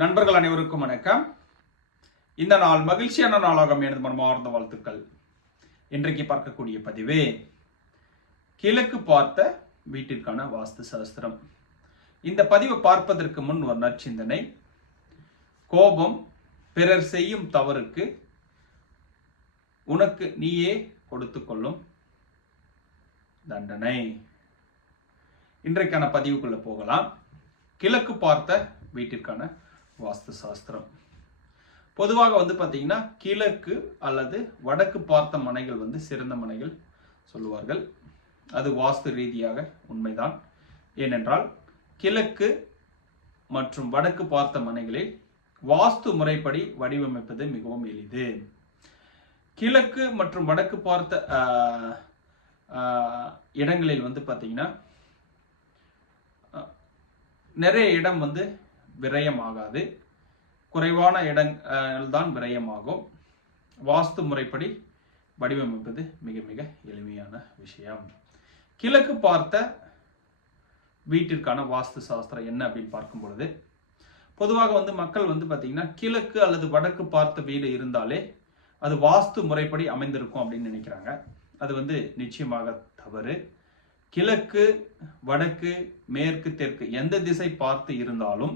நண்பர்கள் அனைவருக்கும் வணக்கம். இந்த நாள் மகிழ்ச்சியான நாளாக எனது மனமார்ந்த வாழ்த்துக்கள். இன்றைக்கு பார்க்கக்கூடிய பதிவு கிழக்கு பார்த்த வீட்டிற்கான வாஸ்து சாஸ்திரம். இந்த பதிவை பார்ப்பதற்கு முன் ஒரு நற்சிந்தனை. கோபம் பிறர் செய்யும் தவறுக்கு உனக்கு நீயே கொடுத்து கொள்ளும் தண்டனை. இன்றைக்கான பதிவுக்குள்ள போகலாம். கிழக்கு பார்த்த வீட்டிற்கான வாஸ்து சாஸ்திரம். பொதுவாக பார்த்தீங்கன்னா கிழக்கு அல்லது வடக்கு பார்த்த மனைகள் சிறந்த மனைகள் சொல்லுவார்கள். அது வாஸ்து ரீதியாக உண்மைதான். ஏனென்றால் கிழக்கு மற்றும் வடக்கு பார்த்த மனைகளில் வாஸ்து முறைப்படி வடிவமைப்பது மிகவும் எளிது. கிழக்கு மற்றும் வடக்கு பார்த்த இடங்களில் பார்த்தீங்கன்னா நிறைய இடம் விரயமாகாது. குறைவான இடங்கள் தான் விரயமாகும். வாஸ்து முறைப்படி வடிவமைப்பது மிக மிக எளிமையான விஷயம். கிழக்கு பார்த்த வீட்டிற்கான வாஸ்து சாஸ்திரம் என்ன அப்படின்னு பார்க்கும் பொழுது, பொதுவாக மக்கள் பார்த்தீங்கன்னா கிழக்கு அல்லது வடக்கு பார்த்த வீடு இருந்தாலே அது வாஸ்து முறைப்படி அமைந்திருக்கும் அப்படின்னு நினைக்கிறாங்க. அது நிச்சயமாக தவறு. கிழக்கு வடக்கு மேற்கு தெற்கு எந்த திசை பார்த்து இருந்தாலும்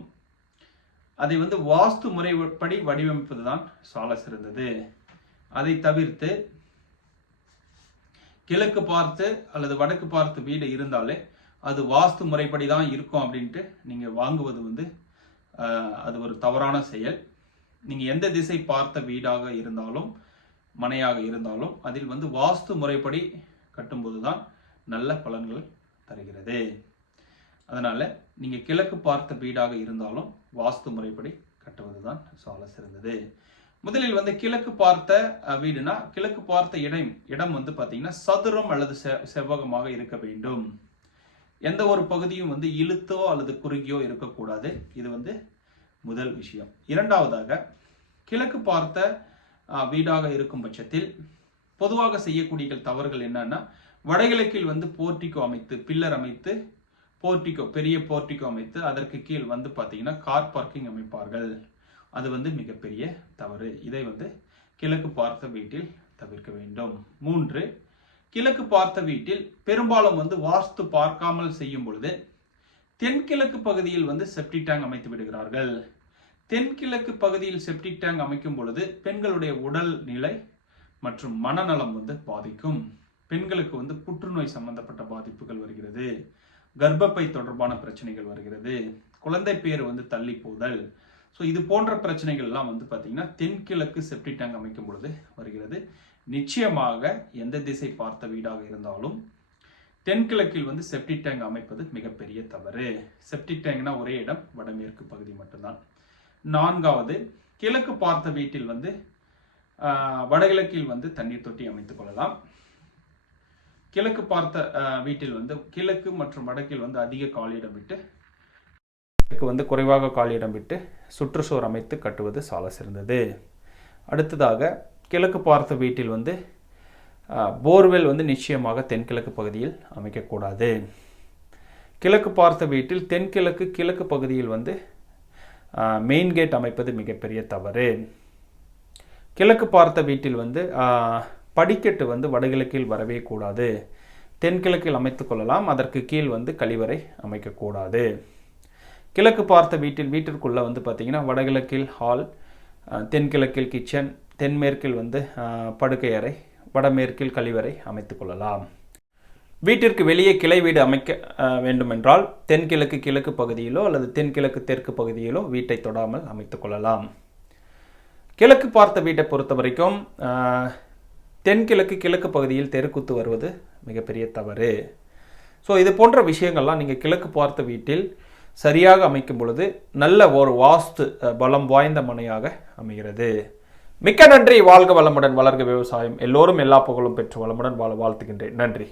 அதை வாஸ்து முறைப்படி வடிவமைப்பது தான் சால சிறந்தது. அதை தவிர்த்து கிழக்கு பார்த்து அல்லது வடக்கு பார்த்து வீடு இருந்தாலே அது வாஸ்து முறைப்படி தான் இருக்கும் அப்படின்ட்டு நீங்க வாங்குவது அது ஒரு தவறான செயல். நீங்க எந்த திசை பார்த்த வீடாக இருந்தாலும் மனையாக இருந்தாலும் அதில் வாஸ்து முறைப்படி கட்டும்போது தான் நல்ல பலன்கள் தருகிறது. அதனால நீங்க கிழக்கு பார்த்த வீடாக இருந்தாலும் வாஸ்து முறைப்படி கட்டுவதுதான் சால சிறந்தது. முதலில் கிழக்கு பார்த்த வீடுனா கிழக்கு பார்த்த இடம் பாத்தீங்கன்னா சதுரம் அல்லது செவ்வகமாக இருக்க வேண்டும். எந்த ஒரு பகுதியும் இழுத்தோ அல்லது குறுகியோ இருக்கக்கூடாது. இது முதல் விஷயம். இரண்டாவதாக கிழக்கு பார்த்த வீடாக இருக்கும் பட்சத்தில் பொதுவாக செய்யக்கூடிய தவறுகள் என்னன்னா, வடகிழக்கில் போர்ட்டிகோ அமைத்து பில்லர் அமைத்து போர்ட்டிகோ பெரிய போர்ட்டிகோ அமைத்து அதற்கு கீழ் பாத்தீங்கன்னா கார் பார்க்கிங் அமைப்பார்கள். அது மிகப்பெரிய தவறு. இதை கிழக்கு பார்த்த வீட்டில் தவிர்க்க வேண்டும். 3, கிழக்கு பார்த்த வீட்டில் பெரும்பாலும் வாஸ்து பார்க்காமல் செய்யும் பொழுது தென்கிழக்கு பகுதியில் செப்டிக் டேங்க் அமைத்து விடுகிறார்கள். தென்கிழக்கு பகுதியில் செப்டிக் டேங்க் அமைக்கும் பொழுது பெண்களுடைய உடல் நிலை மற்றும் மனநலம் பாதிக்கும். பெண்களுக்கு புற்றுநோய் சம்பந்தப்பட்ட பாதிப்புகள் வருகிறது. கர்ப்பப்பை தொடர்பான பிரச்சனைகள் வருகிறது. குழந்தை பேர் தள்ளி போதல். ஸோ இது போன்ற பிரச்சனைகள் எல்லாம் பார்த்தீங்கன்னா தென்கிழக்கு செப்டிக் டேங்க் அமைக்கும் பொழுது வருகிறது. நிச்சயமாக எந்த திசை பார்த்த வீடாக இருந்தாலும் தென்கிழக்கில் செப்டிக் டேங்க் அமைப்பது மிகப்பெரிய தவறு. செப்டிக் டேங்க்னா ஒரே இடம் வடமேற்கு பகுதி மட்டும்தான். 4வது, கிழக்கு பார்த்த வீட்டில் வடகிழக்கில் தண்ணீர் தொட்டி அமைத்துக் கொள்ளலாம். கிழக்கு பார்த்த வீட்டில் கிழக்கு மற்றும் வடக்கில் அதிக காலியிடம் விட்டு குறைவாக காலியிடம் விட்டு சுற்றுச்சுவர் அமைத்து கட்டுவது சால சிறந்தது. அடுத்ததாக கிழக்கு பார்த்த வீட்டில் போர்வெல் நிச்சயமாக தென்கிழக்கு பகுதியில் அமைக்கக்கூடாது. கிழக்கு பார்த்த வீட்டில் தென்கிழக்கு கிழக்கு பகுதியில் மெயின் கேட் அமைப்பது மிகப்பெரிய தவறு. கிழக்கு பார்த்த வீட்டில் படிக்கட்டு வடகிழக்கில் வரவே கூடாது. தென்கிழக்கில் அமைத்துக் கொள்ளலாம். அதற்கு கீழ் கழிவறை அமைக்கக்கூடாது. கிழக்கு பார்த்த வீட்டிற்குள்ள பார்த்தீங்கன்னா வடகிழக்கில் ஹால், தென்கிழக்கில் கிச்சன், தென்மேற்கில் படுக்கை அறை, வடமேற்கில் கழிவறை அமைத்துக் கொள்ளலாம். வீட்டிற்கு வெளியே கிளை வீடு அமைக்க வேண்டுமென்றால் தென்கிழக்கு கிழக்கு பகுதியிலோ அல்லது தென்கிழக்கு தெற்கு பகுதியிலோ வீட்டை தொடாமல் அமைத்துக் கொள்ளலாம். கிழக்கு பார்த்த வீட்டை பொறுத்த வரைக்கும் தென்கிழக்கு கிழக்கு பகுதியில் தெருக்குத்து வருவது மிகப்பெரிய தவறு. ஸோ இது போன்ற விஷயங்கள்லாம் நீங்கள் கிழக்கு பார்த்த வீட்டில் சரியாக அமைக்கும் பொழுது நல்ல ஒரு வாஸ்து பலம் வாய்ந்த மனையாக அமைகிறது. மிக்க நன்றி. வாழ்க வளமுடன், வளர்க விவசாயம். எல்லோரும் எல்லா புகழும் பெற்று வளமுடன் வாழ வாழ்த்துகின்றேன். நன்றி.